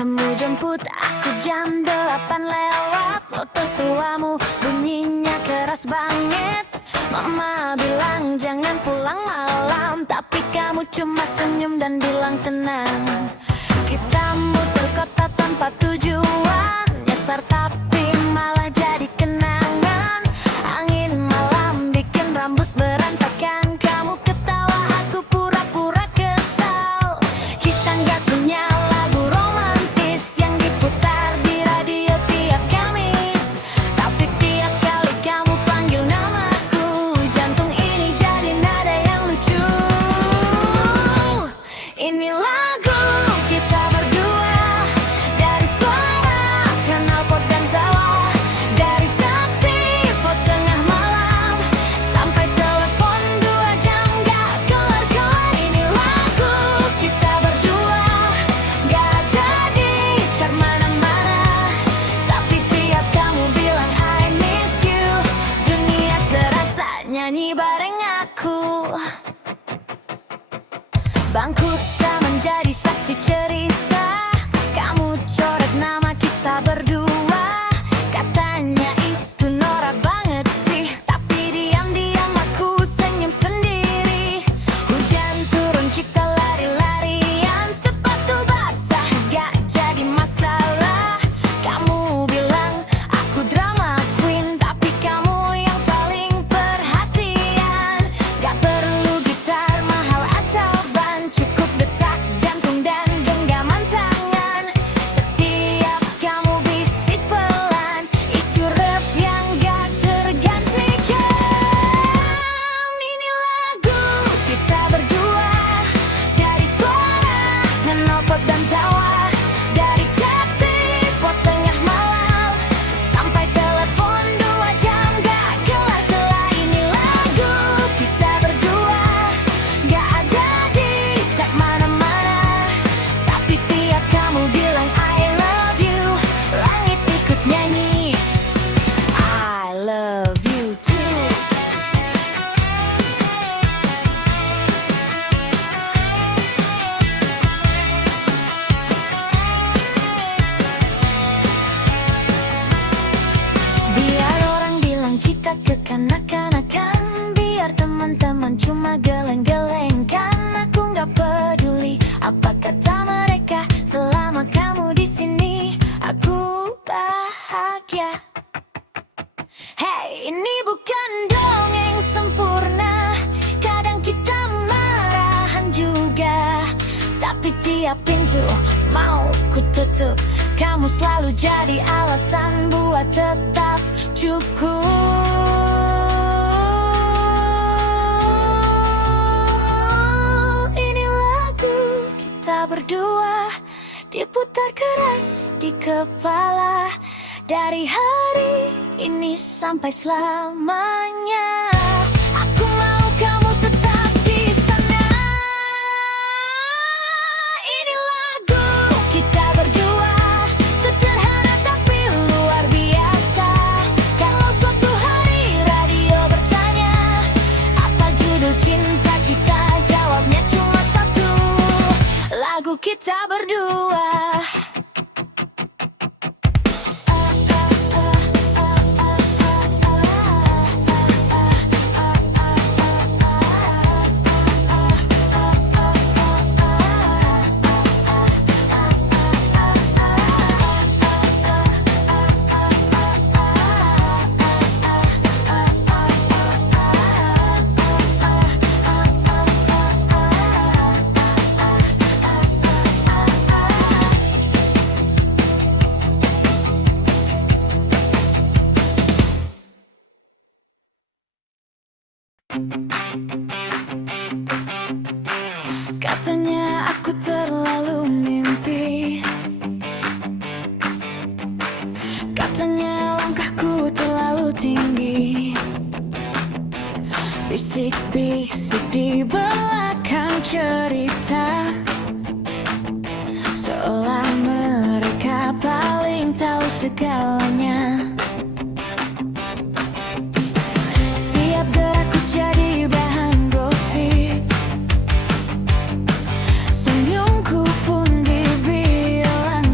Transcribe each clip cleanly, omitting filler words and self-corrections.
Kamu jemput aku jam 8 lewat. Motor tuamu bunyinya keras banget. Mama bilang jangan pulang malam, tapi kamu cuma senyum dan bilang tenang. Kita muter kota tanpa tujuan, nyasar tapi malah jadi kenangan. Angin malam bikin rambut berantakan. Kamu ketawa, aku pura-pura kesal. Kita nggak punya lagu romantis yang diputar di radio tiap Kamis, tapi tiap kali kamu panggil namaku, jantung ini jadi nada yang lucu. Ini lagu kita berdua, dari suara knalpot dan tawa, dari Jaktipot tengah malam sampai telepon 2 jam gak kelar-kelar. Ini lagu kita berdua, gak ada di chart mana-mana, tapi tiap kamu bilang I miss you, dunia serasa nyanyi bareng aku. Bangku taman jadi saksi cerita, kamu coret nama kita berdua. Katanya itu norak banget sih, tapi diam-diam aku senyum sendiri. Hujan turun kita lari-larian, sepatu basah gak jadi masalah. Kamu bilang aku drama queen, tapi kamu yang paling perhatian. Gak perlu gitar mahal atau ban, cukup detak jantung dan genggaman tangan. Setiap kamu bisik pelan, itu ref yang gak tergantikan. Ini lagu kita berdua, dari suara knalpot dan tawa, dari Jaktipot tengah malam sampai telepon 2 jam gak kelar-kelar. Ini lagu kita berdua, gak ada di chart mana-mana, tapi tiap kamu bilang I love you, langit ikut nyanyi I love you too. Biar orang bilang kita kekanak-kanakan, biar teman-teman cuma geleng-gelengkan, aku nggak peduli apa kata mereka, selama kamu di sini aku bahagia. Hey, ini bukan dongeng sempurna, kadang kita marahan juga, tapi tiap pintu mau ku tutup, kamu selalu jadi alasan buat tetap cukup. Ini lagu kita berdua, diputar keras di kepala, dari hari ini sampai selamanya. Aku mau kamu tetap di sana. Ini lagu kita berdua, sederhana tapi luar biasa. Kalau suatu hari radio bertanya apa judul cinta kita, jawabnya cuma satu, lagu kita berdua. Katanya aku terlalu mimpi, katanya langkahku terlalu tinggi, bisik-bisik di belakang cerita, seolah mereka paling tahu segalanya. Tiap gerakku jadi bahan gosip, senyumku pun dibilang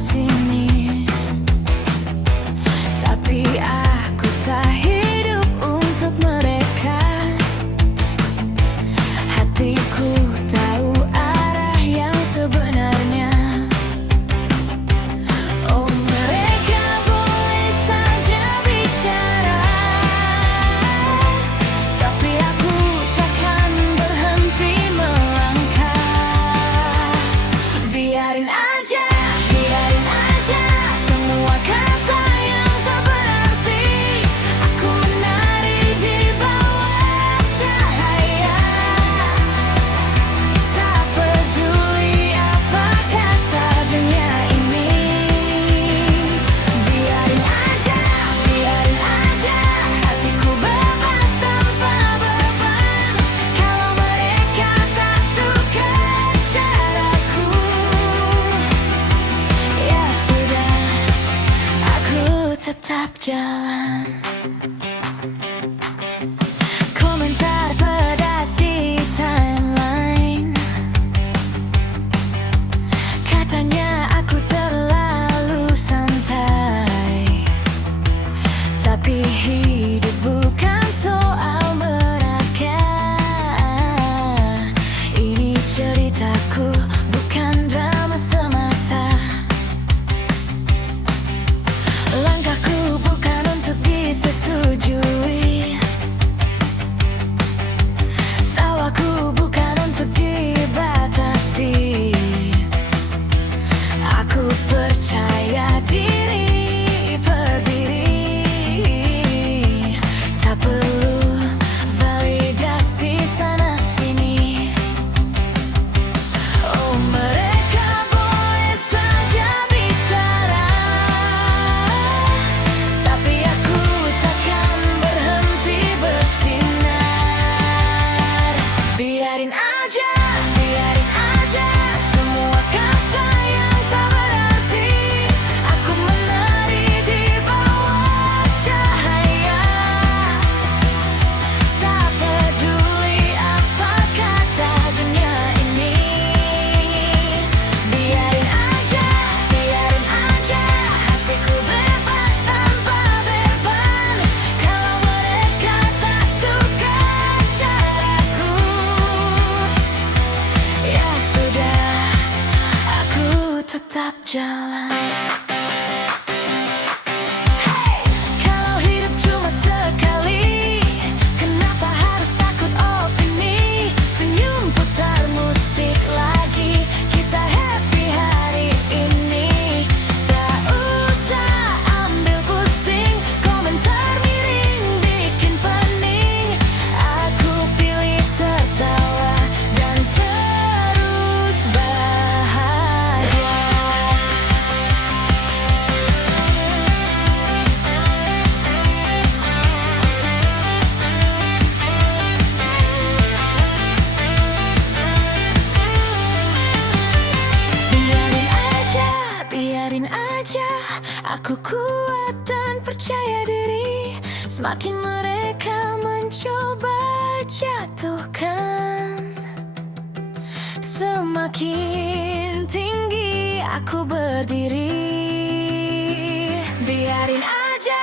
Semakin mereka mencoba jatuhkan, semakin tinggi aku berdiri. Biarin aja,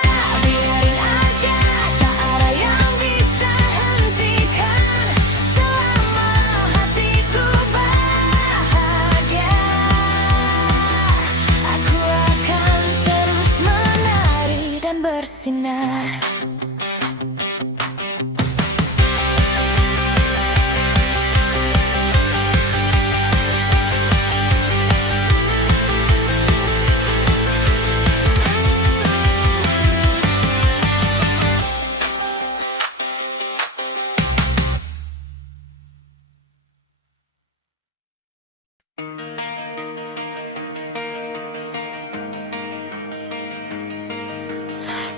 tak ada yang bisa hentikan. Selama hatiku bahagia, aku akan terus menari dan bersinar.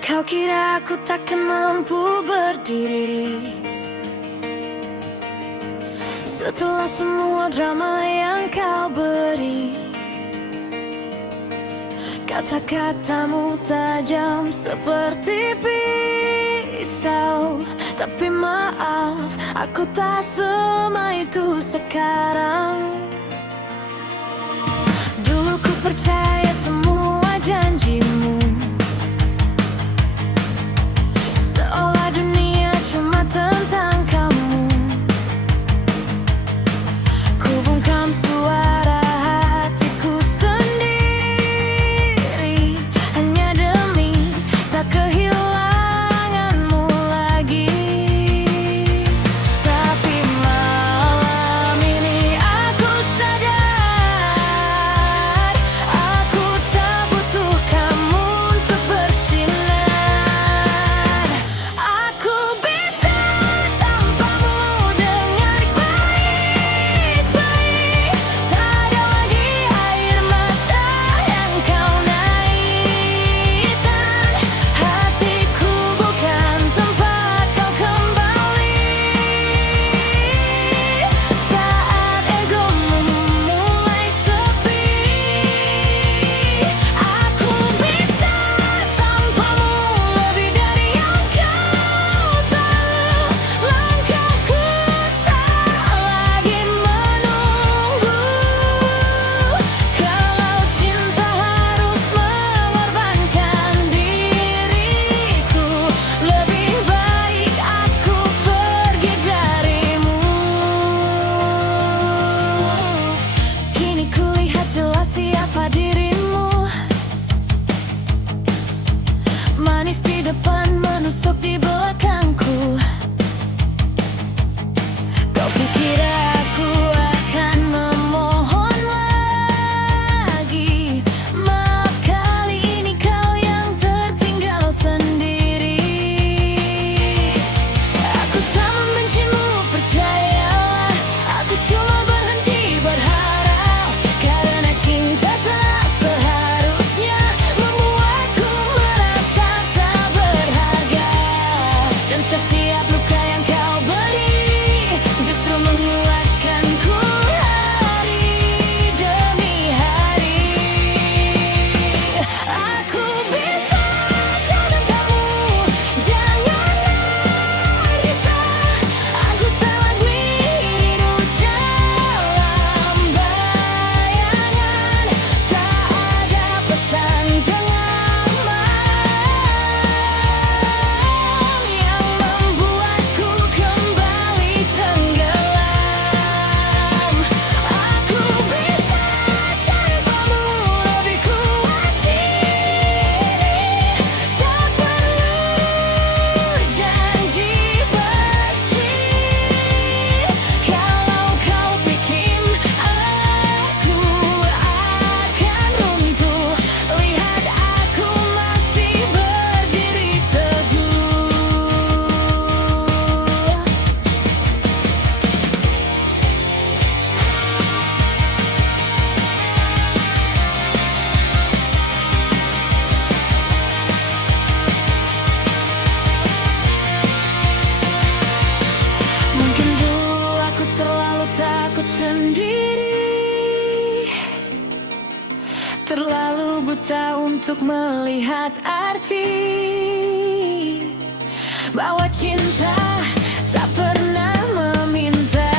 Kau kira aku takkan mampu berdiri setelah semua drama yang kau beri. Kata-katamu tajam seperti pisau, tapi maaf, aku tak sama itu sekarang. Dulu ku percaya semua janjimu, seolah dunia cuma tentang kamu. Ku bungkam suara hatiku sendiri, hanya demi tak kehilanganmu lagi. Tapi malam ini aku sadar, aku tak butuh kamu untuk bersinar. Aku bisa tanpamu dengan baik-baik. Tak ada lagi air mata yang kau naikkan. Hatiku bukan tempat kau kembali. Saat egomu mulai sepi, aku bisa tanpamu lebih dari yang kau tahu. Langkahku tak lagi menunggu. Kalau cinta harus mengorbankan diriku, lebih baik aku pergi darimu. Kini kulihat jelas siapa dirimu, manis di depan, menusuk di belakangku. Kau pikir aku akan memohon lagi? Maaf, kali ini kau yang tertinggal sendiri. Aku tak membencimu, percayalah. Aku cuma berhenti berharap, karena cinta tak seharusnya membuatku merasa tak berharga. Dan setiap luka yang kau beri justru menguatkanku hari demi hari. Aku bisa jangan kamu, jangan derita. Aku tak lagi hidup dalam bayangan. Tak ada pesan dengan malam yang membuatku kembali tenggelam. Aku bisa tanpamu lebih kuat diri. Tak perlu janji bersih. Kalau kau bikin aku akan runtuh, lihat aku masih berdiri teguh. Mungkin dulu aku terlalu takut sendiri, terlalu buta untuk melihat arti Bahwa cinta tak pernah meminta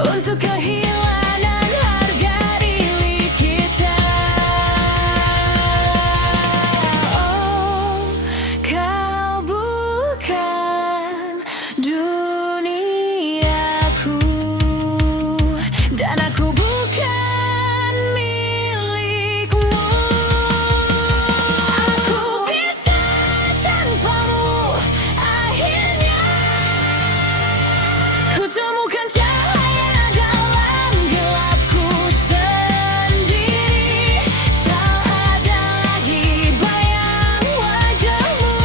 untuk kehilangan harga diri kita. Oh, kau bukan duniaku dan aku bukan milikmu. Aku bisa tanpamu, akhirnya ku temukan cahaya dalam gelapku sendiri. Tak ada lagi bayang wajahmu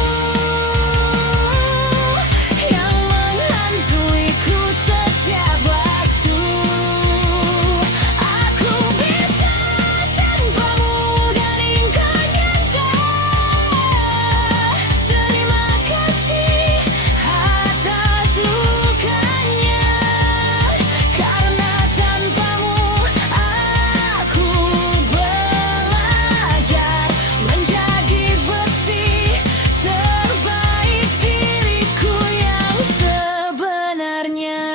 yang menghantuiku setiap waktu. Aku bisa tanpamu dan engkau nyata. Terima kasih atas lukanya, karena tanpamu aku belajar menjadi bersih terbaik diriku yang sebenarnya.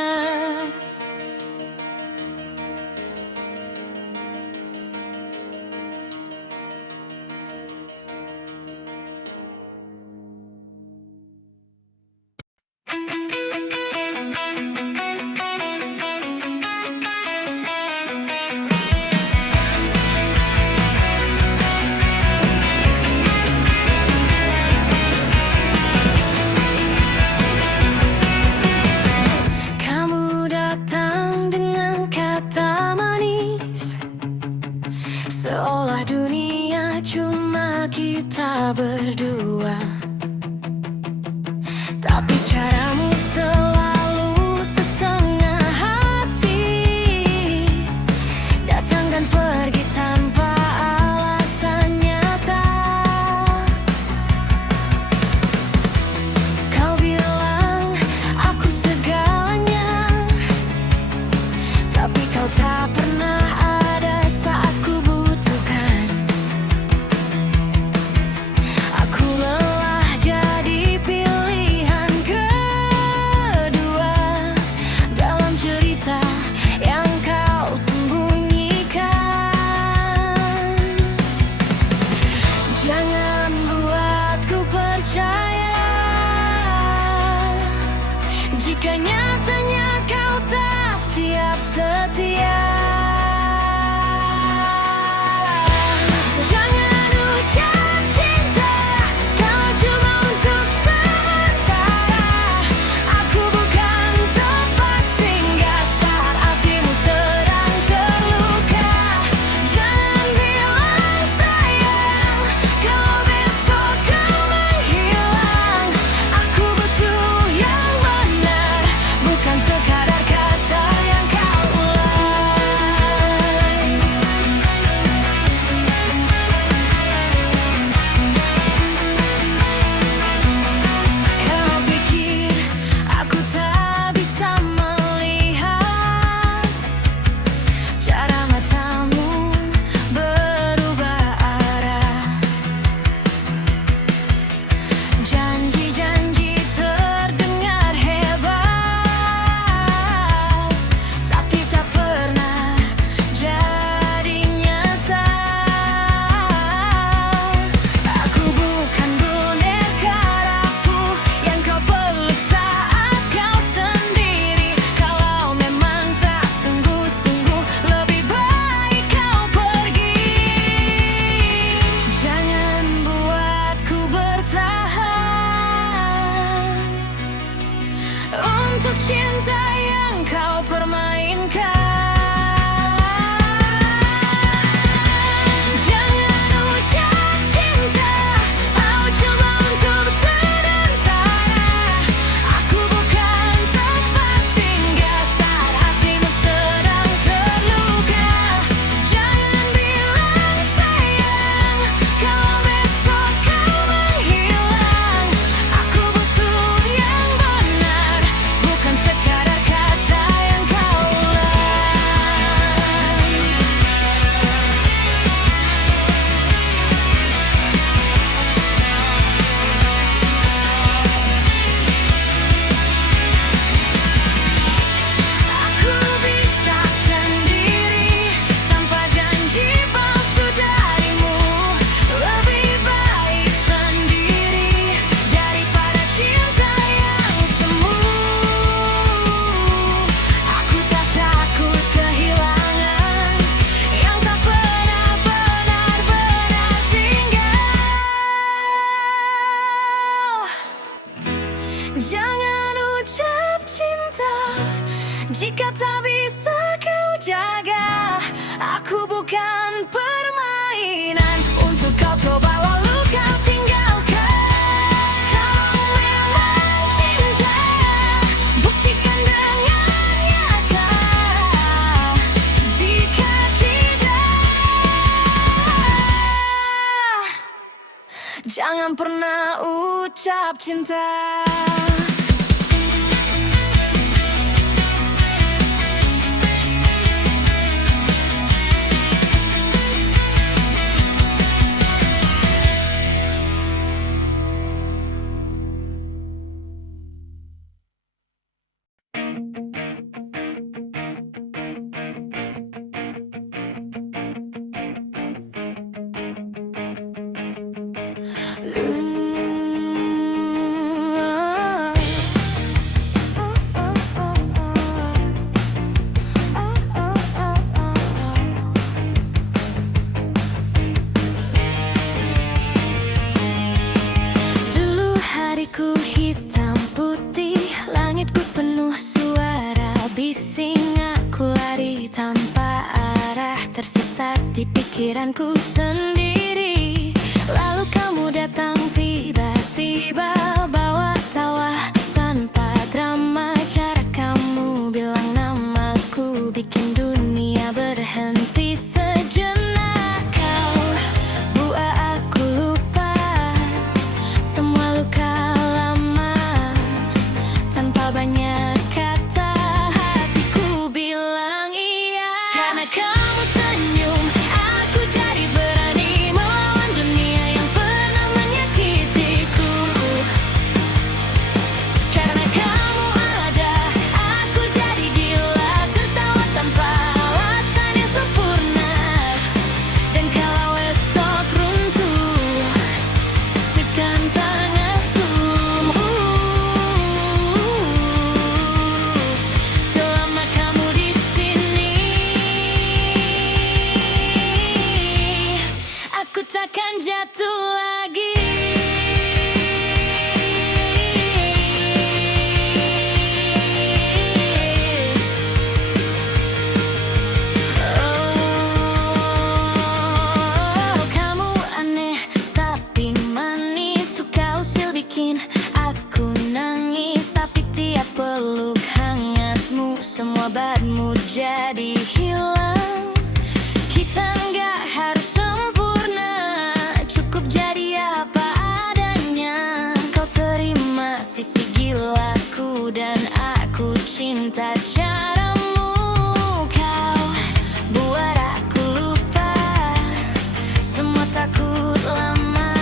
Kamu datang dengan kata manis, seolah dunia cuma kita berdua. Tapi caramu selalu setengah hati, datang dan pergi tanpa alasan nyata. Kau bilang aku segalanya, tapi kau tak pernah ada saat ku butuhkan. Aku lelah jadi pilihan kedua dalam cerita yang kau sembunyikan. Jangan buatku percaya jika nyatanya kau tak siap setia. Jangan ucap cinta kalau cuma untuk sementara. Aku bukan tempat singgah saat hatimu sedang terluka. Jangan bilang sayang kalau besok kau menghilang. Aku butuh yang benar, bukan sekadar kata yang kau ulang. Jika tak bisa kau jaga, aku bukan permainan untuk kau coba lalu kau tinggalkan. Kau memang cinta, buktikan dengan nyata. Jika tidak, jangan pernah ucap cinta. Dulu hariku hitam putih, langitku penuh suara bising. Aku lari tanpa arah, tersesat di pikiranku sendiri. Lalu kamu datang tiba-tiba, bawa tawa tanpa drama. Cara kamu bilang namaku bikin dunia berhenti sejenak. Kau buat aku lupa semua luka lama. Tanpa banyak kata, hatiku bilang iya. Karena kamu senyum, aku jadi berani melawan dunia yang pernah menyakitiku. Karena kamu ada, aku jadi gila, tertawa tanpa alasan yang sempurna. Dan kalau esok runtuh, pegang tanganku. Selama kamu di sini, aku takkan jatuh lagi. Oh, kamu aneh tapi manis, suka usil bikin aku nangis. Tapi tiap peluk hangatmu, semua badmu jadi hilang. Kita nggak harus sempurna, cukup jadi apa adanya. Kau terima sisi gilaku dan aku cinta caramu. Kau buat aku lupa semua takut lama.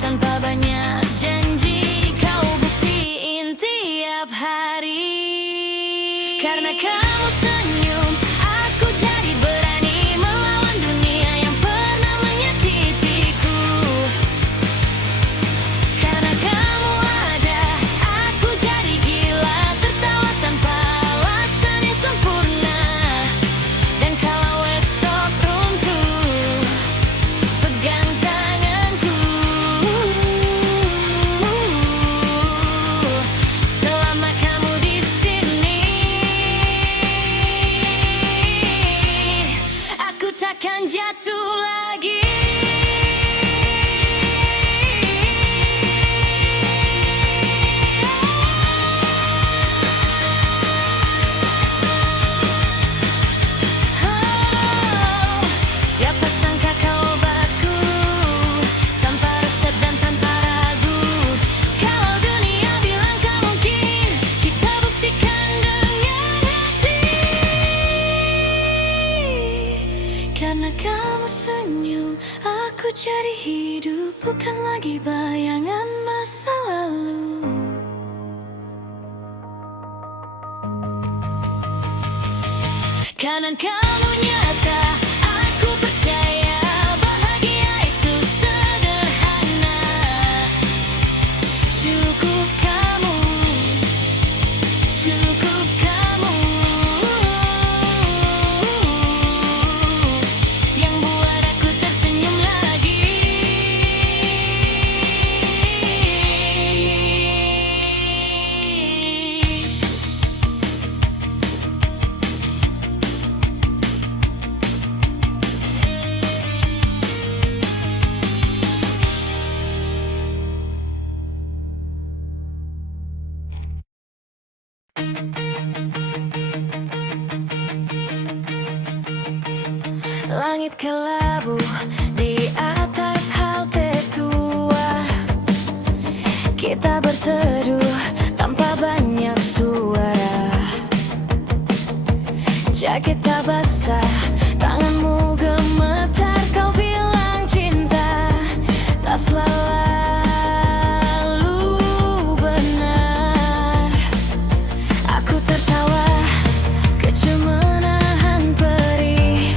Tanpa banyak janji, kau buktiin tiap hari. Karena kamu senyum, aku jadi berani melawan dunia yang pernah menyakitiku. Karena kamu ada, aku jadi gila, tertawa tanpa alasan yang sempurna. Dan kalau esok runtuh, pegang tanganku. Selama kamu di sini, aku takkan jatuh lagi. Oh, siapa sangka kau obatku, tanpa resep dan tanpa ragu. Kalau dunia bilang tak mungkin, kita buktikan dengan hati. Karena kamu senyum, aku jadi hidup, bukan lagi bayangan masa lalu. Karena kamu nyata, aku percaya bahagia itu sederhana. Cukup kamu, cukup kamu, yang buat aku tersenyum lagi. Langit kelabu di atas halte tua. Kita berteduh tanpa banyak suara. Jaket tak basah, tanganmu gemetar. Kau bilang cinta tak selalu benar. Aku tertawa, kecil menahan perih,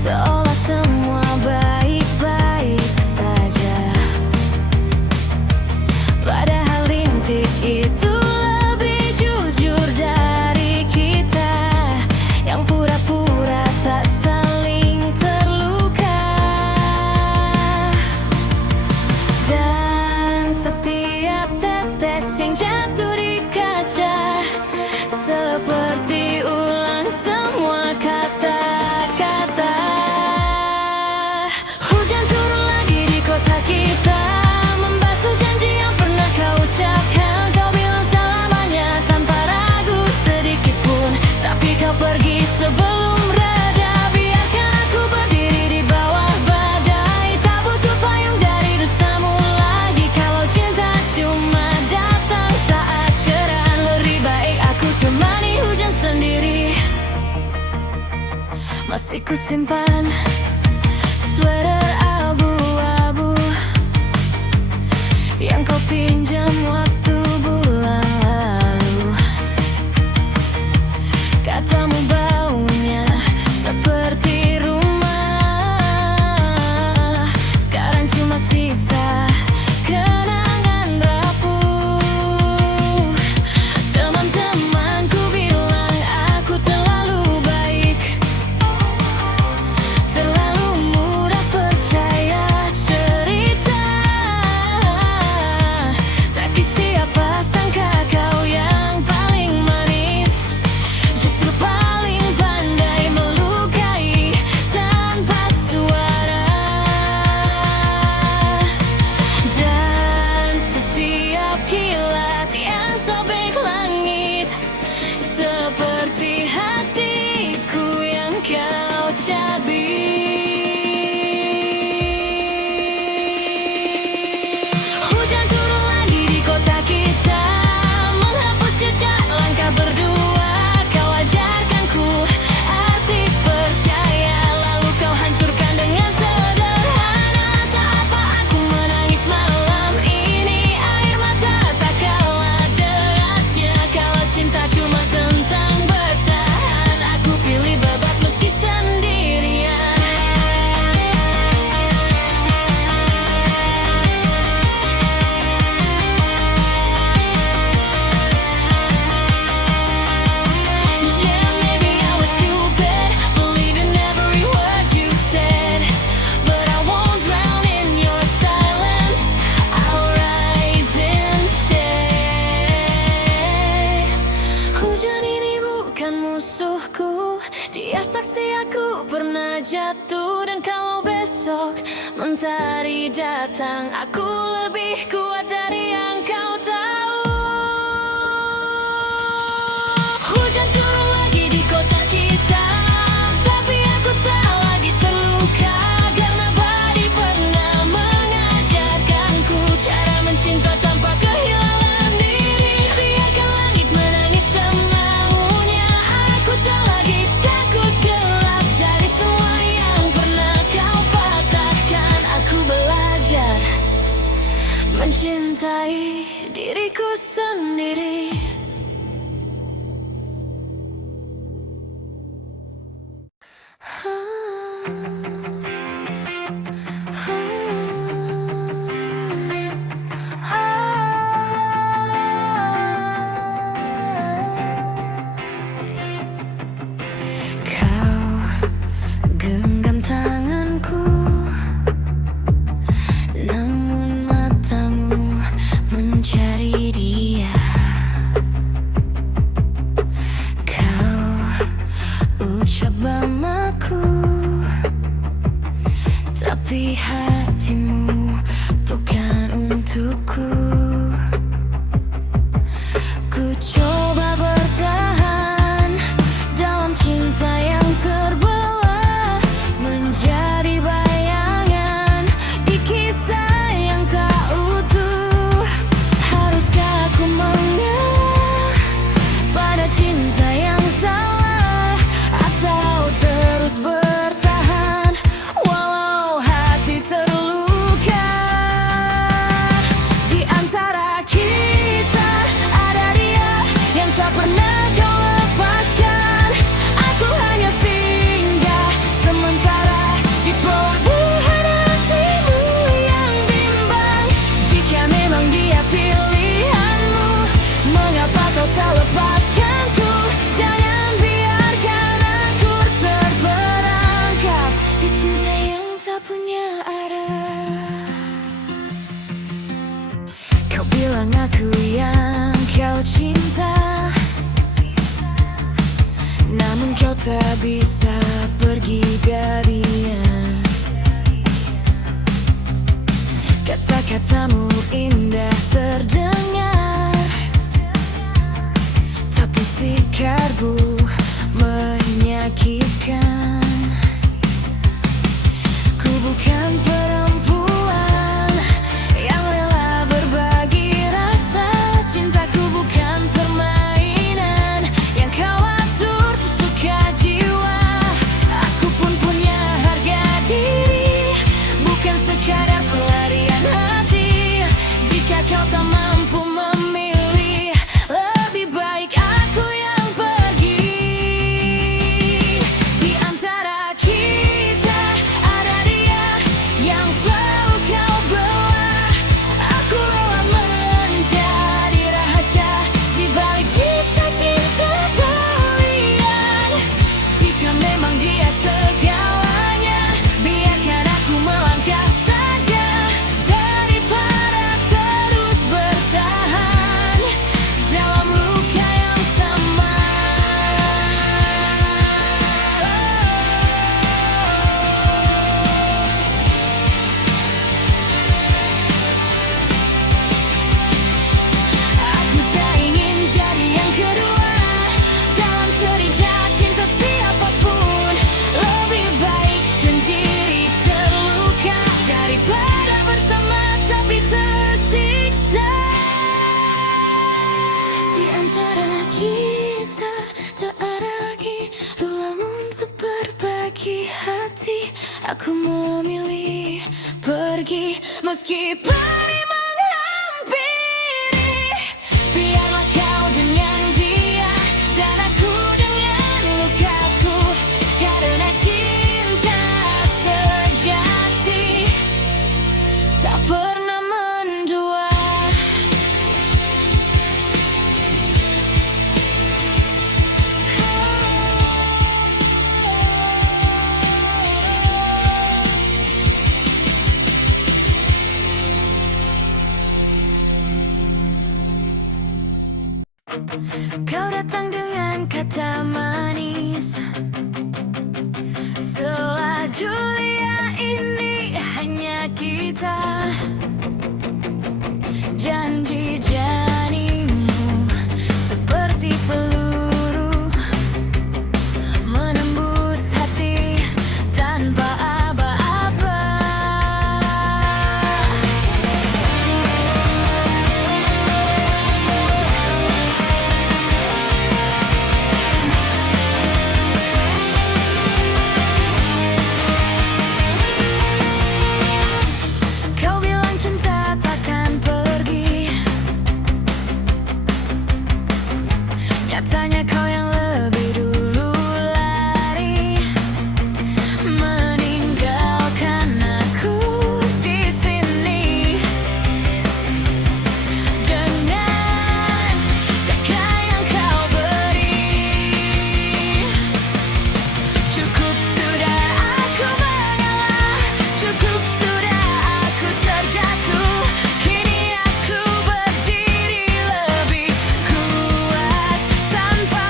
seolah semua baik-baik saja. Padahal rintik itu lebih jujur dari kita, yang pura-pura tak saling terluka. Dan setiap tetes yang jatuh di kaca seperti ulang semua kata-kata. Hujan turun lagi di kota kita, membasuh janji yang pernah kau ucapkan. Kau bilang selamanya tanpa ragu sedikit pun, tapi kau pergi sebelum reda. Biarkan aku berdiri di bawah badai, tak butuh payung dari dustamu lagi. Kalau cinta cuma datang saat cerah, lebih baik aku temani hujan sendiri. Masih kusimpan sweater abu-abu yang kau pinjam waktu bulan lalu. Katamu baunya seperti rumah, sekarang cuma sisa kenangan rapuh. Teman-temanku bilang aku terlalu baik, terlalu mudah percaya cerita. Tapi siapa sangka kau yang paling manis, justru paling pandai melukai tanpa suara. Dan setiap kilat yang sobek langit seperti hatiku yang kau cabik. Hujan turun lagi di kota kita, menghapus jejak langkah berdua. Kau ajarkanku arti percaya, lalu kau hancurkan dengan sederhana. Tak apa aku menangis malam ini, air mata tak kalah derasnya. Kalau cinta cuma tentang bertahan, aku pilih bebas meski sendirian. Yeah, maybe I was stupid, believing every word you said, but I won't drown in your silence, I'll rise instead. Hujan ini bukan musuhku, dia saksi aku pernah jatuh. Dan kalau besok mentari datang, aku lebih kuat dari yang kau tahu. Hujan turun lagi di kota kita, tapi aku tak lagi terluka, karena badai pernah mengajarkanku cara mencinta tanpa kehilangan diri. Biarkan langit menangis semaunya, aku tak lagi takut gelap. Dari semua yang pernah kau patahkan, aku belajar mencintai diriku sendiri. Kau genggam tanganku, namun matamu mencari dia. Kau ucap namaku, tapi hatimu bukan untukku. Ku coba bertahan dalam cinta yang terbelah. kau tak lepaskanku. Jangan biarkan aku terperangkap di cinta yang tak punya arah. Kau bilang aku yang kau cinta, namun kau tak bisa pergi darinya. Kata-katamu indah terdengar, tapi sikapmu menyakitkan. Ku bukan perempuan yang rela berbagi rasa. Cintaku bukan permainan yang kau atur sesuka jiwa. Aku pun punya harga diri, bukan sekadar pelarian hati. Jika kau tak mampu memilih, lebih baik aku yang pergi. Di antara kita ada dia yang selalu kau belah. Aku rela menjadi rahasia di balik kisah cinta berlian. Jika memang dia segalanya, biarkan aku melangkah saja daripada terus bertahan dalam luka yang sama. Aku tak ingin jadi yang kedua dalam cerita cinta siapapun. Lebih baik sendiri terluka daripada bersama tapi tersiksa. Di antara kita tak ada lagi ruang untuk berbagi hati. Aku memilih pergi meski pedih menghampiri. Biarlah kau dengan dia dan aku dengan lukaku, karena cinta sejati tak pernah mendua. Kau datang dengan kata manis, setelah dunia ini hanya kita. Janji-janjimu seperti peluru menembus hati tanpa aba-aba. Kau bilang cinta takkan pergi, nyatanya kau yang lebih dulu lari, meninggalkan aku di sini dengan kata yang kau beri. Cukup sudah aku mengalah, cukup sudah aku terjatuh. Kini aku berdiri lebih kuat tanpa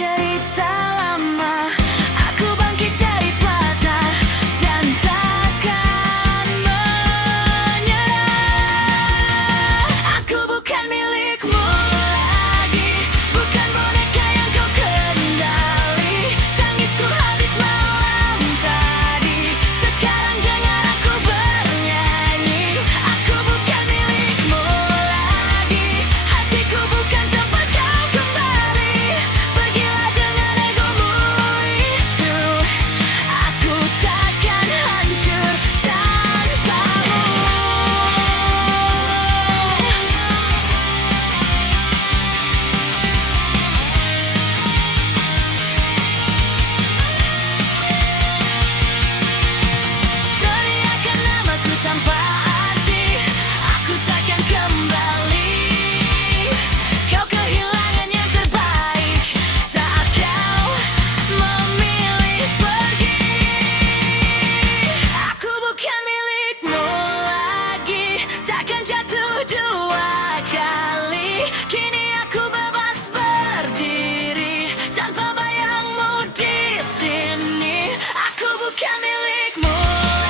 cerita lama. Aku bangkit dari patah dan takkan menyerah. Aku bukan milikmu lagi, bukan boneka yang kau kendali. Tangisku habis malam tadi, sekarang dengar aku bernyanyi. Aku bukan milikmu lagi, hatiku bukan tempat kau kembali. Pergilah dengan egomu itu, aku takkan hancur tanpamu. Teriakan namaku tanpa arti, aku takkan kembali. Kau kehilangan yang terbaik saat kau memilih pergi. Aku bukan milikmu lagi, takkan jatuh dua kali. Kini aku bebas berdiri tanpa bayangmu di sini. Aku bukan milikmu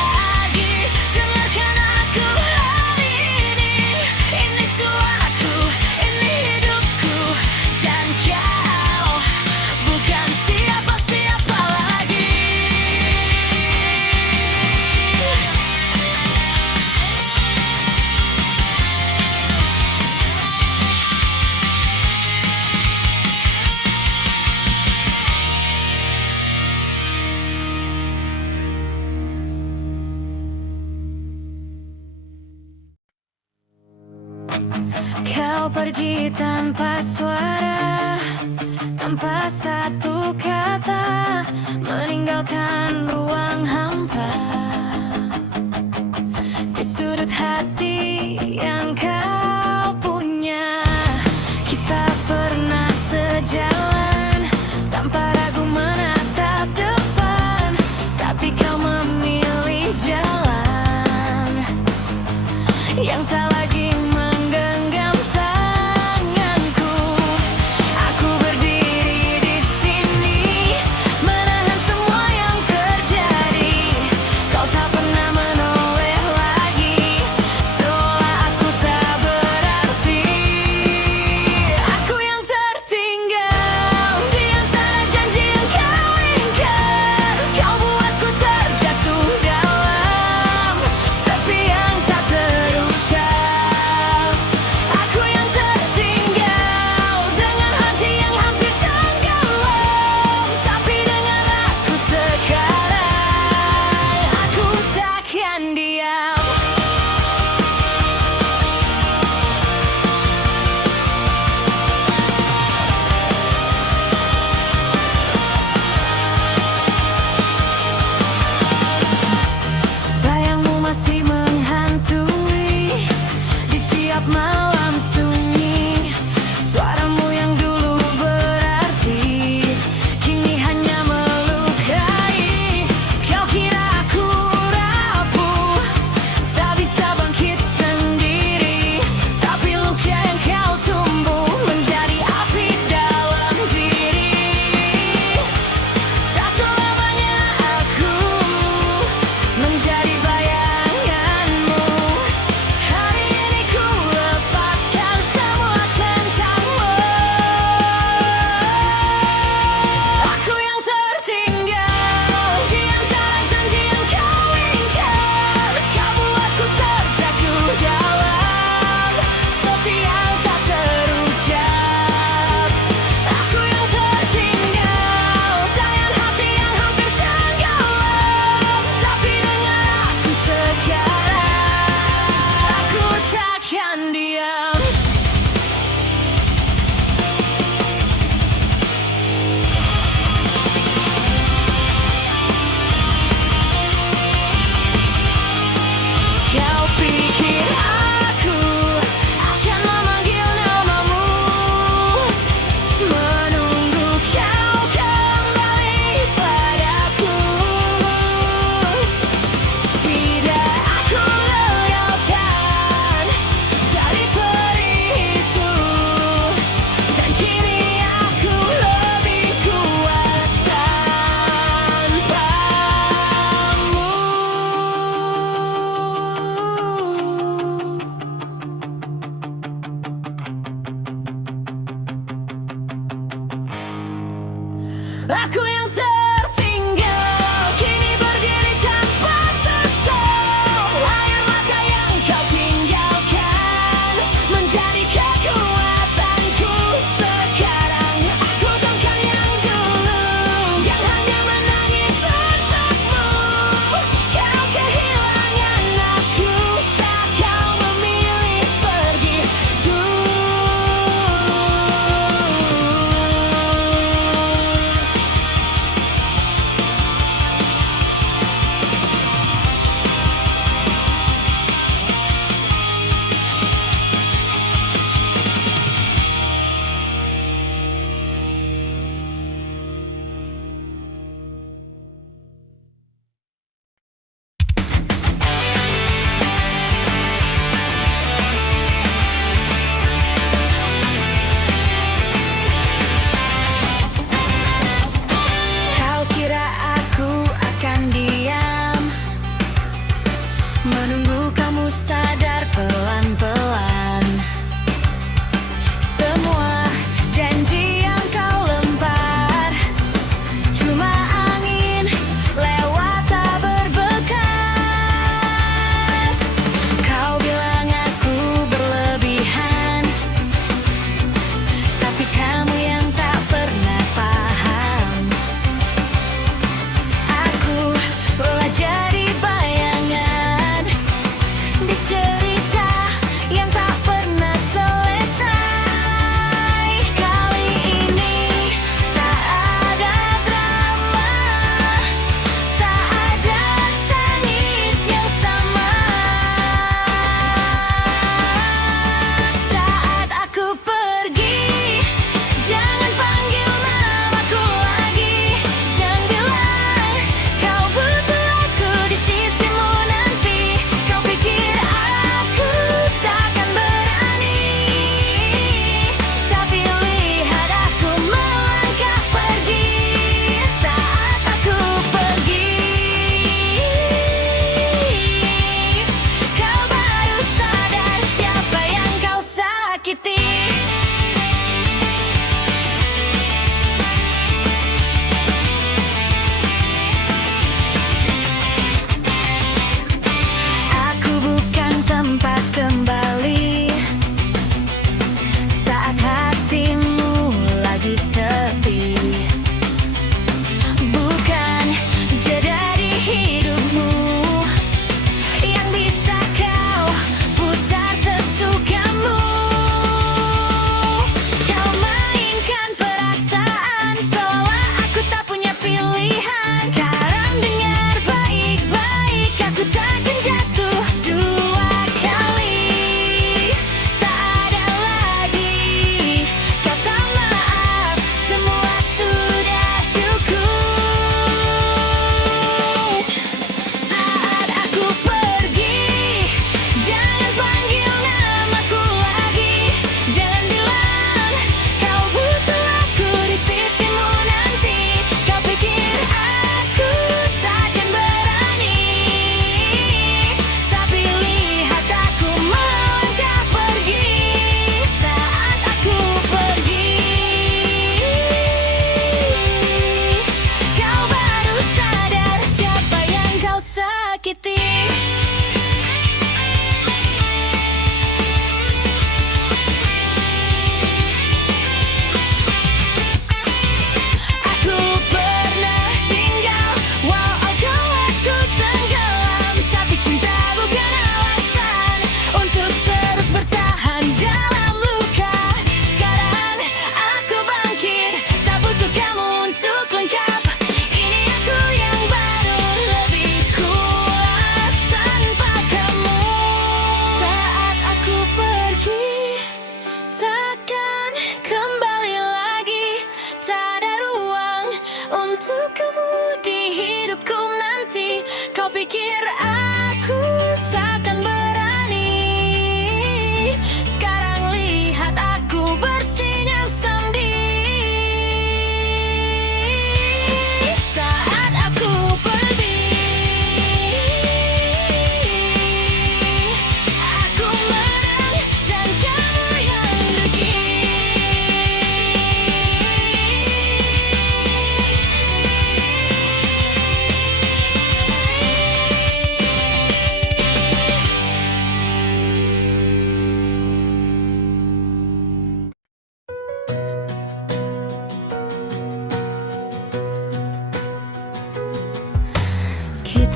lagi, dengarkan aku hari ini. Ini suaraku, ini hidupku, dan kau bukan siapa-siapa lagi. Kau pergi tanpa suara, tanpa satu kata, meninggalkan ruang hampa di sudut hati yang kau punya. Kita pernah sejalan, tanpa ragu menatap depan, tapi kau memilih jalan yang tak lagi menggenggam tanganku. Aku berdiri di sini, menahan semua yang terjadi. Kau tak pernah menoleh lagi, seolah aku tak Aku yang tertinggal, kini berdiri tanpa sesal. Air mata yang kau tinggalkan menjadi kekuatanku sekarang. Ku tongkang yang dulu, yang hanya menangis untukmu. Kau kehilangan aku saat kau memilih pergi dulu.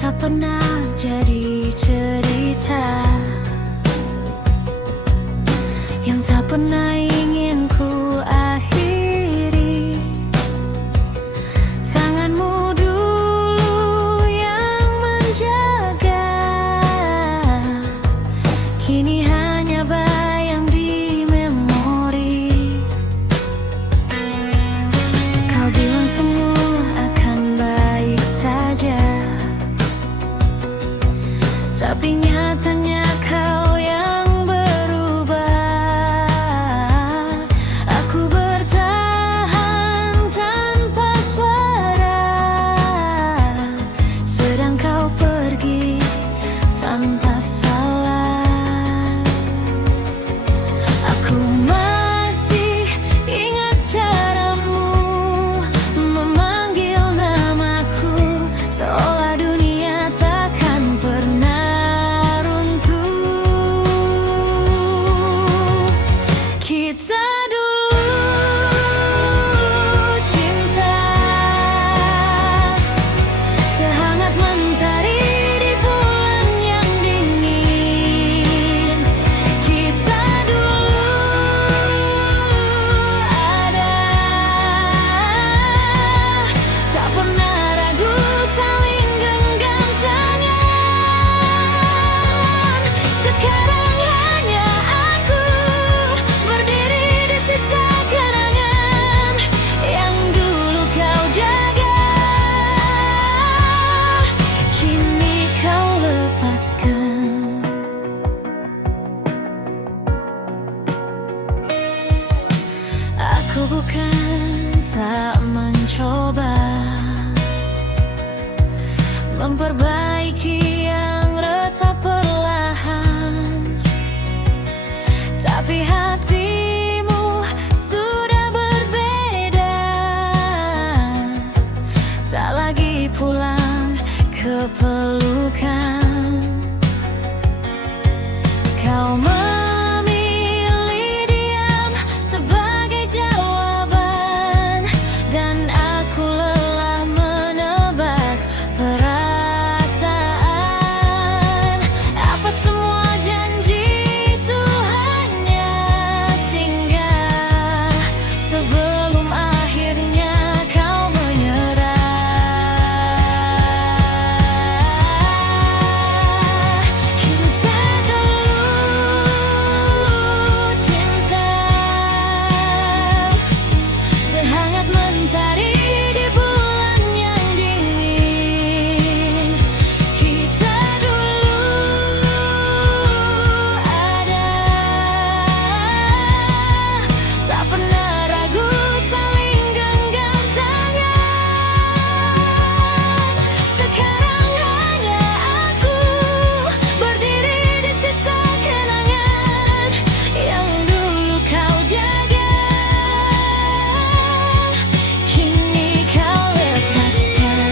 tak pernah jadi cerita yang tak pernah ingin ku akhiri. Tanganmu dulu yang menjaga, kini hanya bayang di memori. Kau bilang semua akan baik saja, tapi nyatanya kau yang berubah. Aku bertahan tanpa suara, sedang kau pergi tanpa salah. Aku masih ingat caramu memanggil namaku, seolah dunia takkan pernah runtuh. Kita dulu cinta sehangat mentari di bulan yang dingin. Kita dulu ada, tak pernah ragu saling genggam tangan. Sekarang hanya aku berdiri di sisa kenangan yang dulu kau jaga, kini kau lepaskan. Aku bukan tak mencoba memperbaiki yang retak perlahan, tapi hatimu sudah berbeda, tak lagi pulang ke pelukan. Kau memilih diam sebagai jawaban, dan aku lelah menebak perasaan. Apa semua janji itu hanya singgah sebelum akhirnya kau menyerah. Kita dulu cinta sehangat mentari di bulan yang dingin. Kita dulu ada, tak pernah ragu saling genggam tangan. Sekarang hanya aku berdiri di sisa kenangan yang dulu kau jaga, kini kau lepaskan.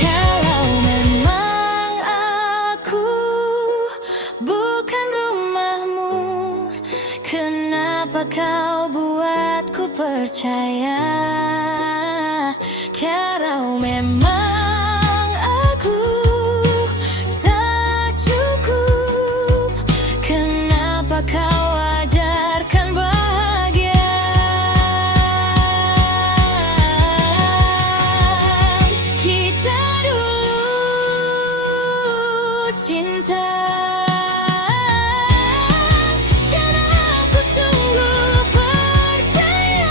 Kalau memang aku bukan rumahmu, kenapa kau buatku percaya? Kalau memang aku tak cukup, kenapa kau ajarkan bahagia? Kita dulu cinta, dan aku sungguh percaya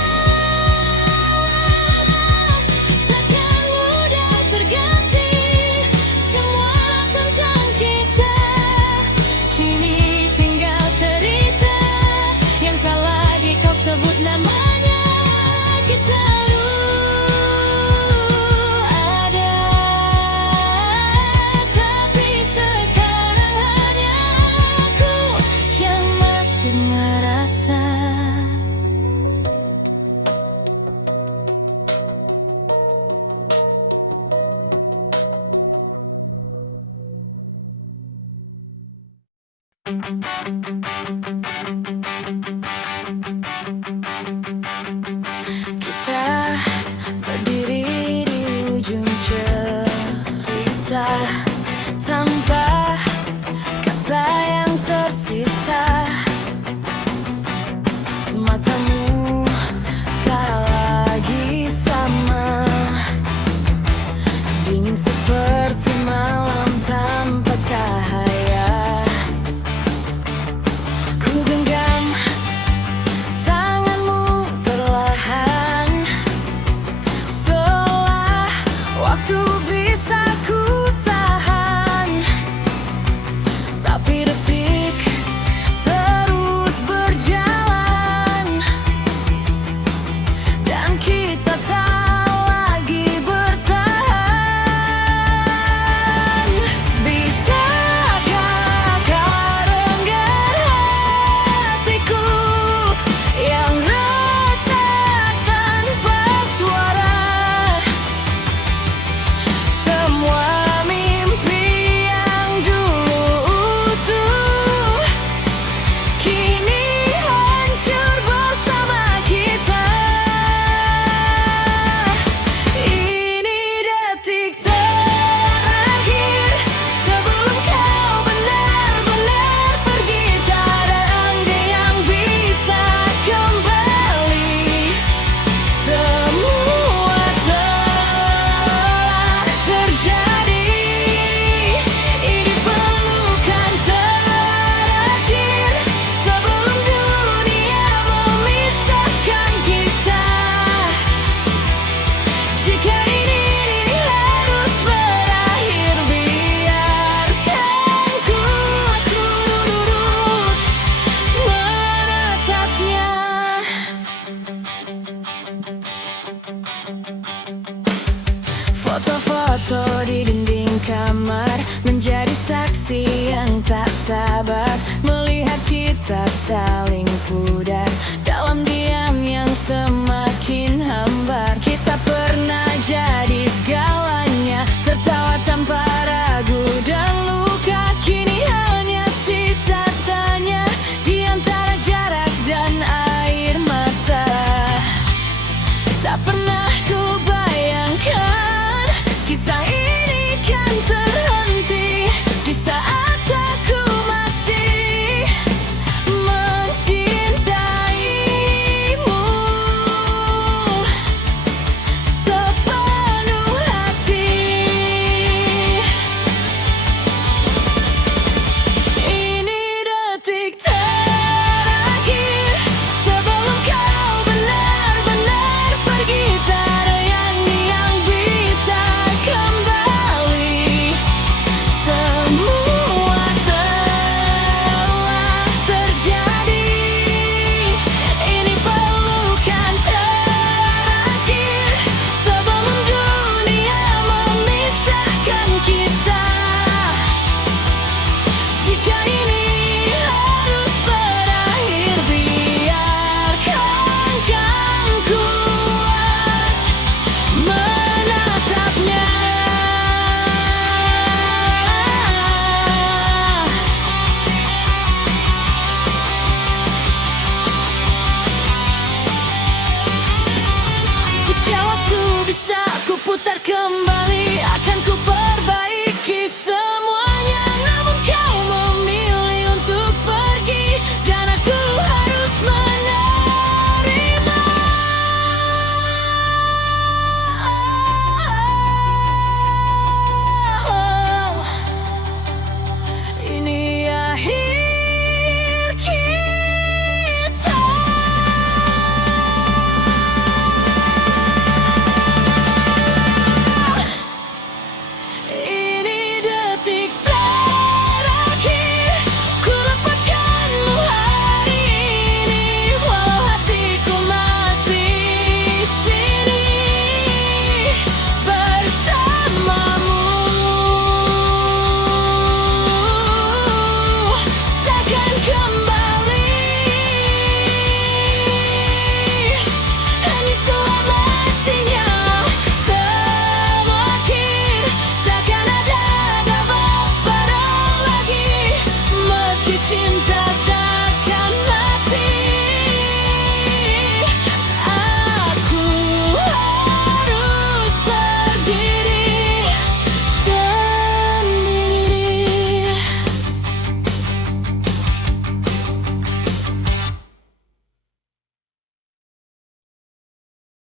Kita berdiri di ujung cerita tanpa kata yang tersisa. Matamu tak lagi sama, dingin seperti malam tanpa cahaya. Ku genggam tanganmu perlahan, seolah waktu bisa ku tahan. Tapi detik terus berjalan, dan kita tak lagi bertahan. Bisakah kau dengar hatiku yang retak tanpa suara? Semua mimpi yang dulu utuh kini hancur bersama kita. Ini detik terakhir sebelum kau benar-benar pergi. Tak ada andai yang bisa kembali. Semua telah terjadi. Ini pelukan terakhir sebelum dunia memisahkan kita. Jika ini harus berakhir, biarkan aku terus menatapnya. Foto-foto di dinding kamar menjadi saksi yang tak sabar melihat kita saling pudar dalam diam yang semakin hambar. Kita pernah jadi segalanya.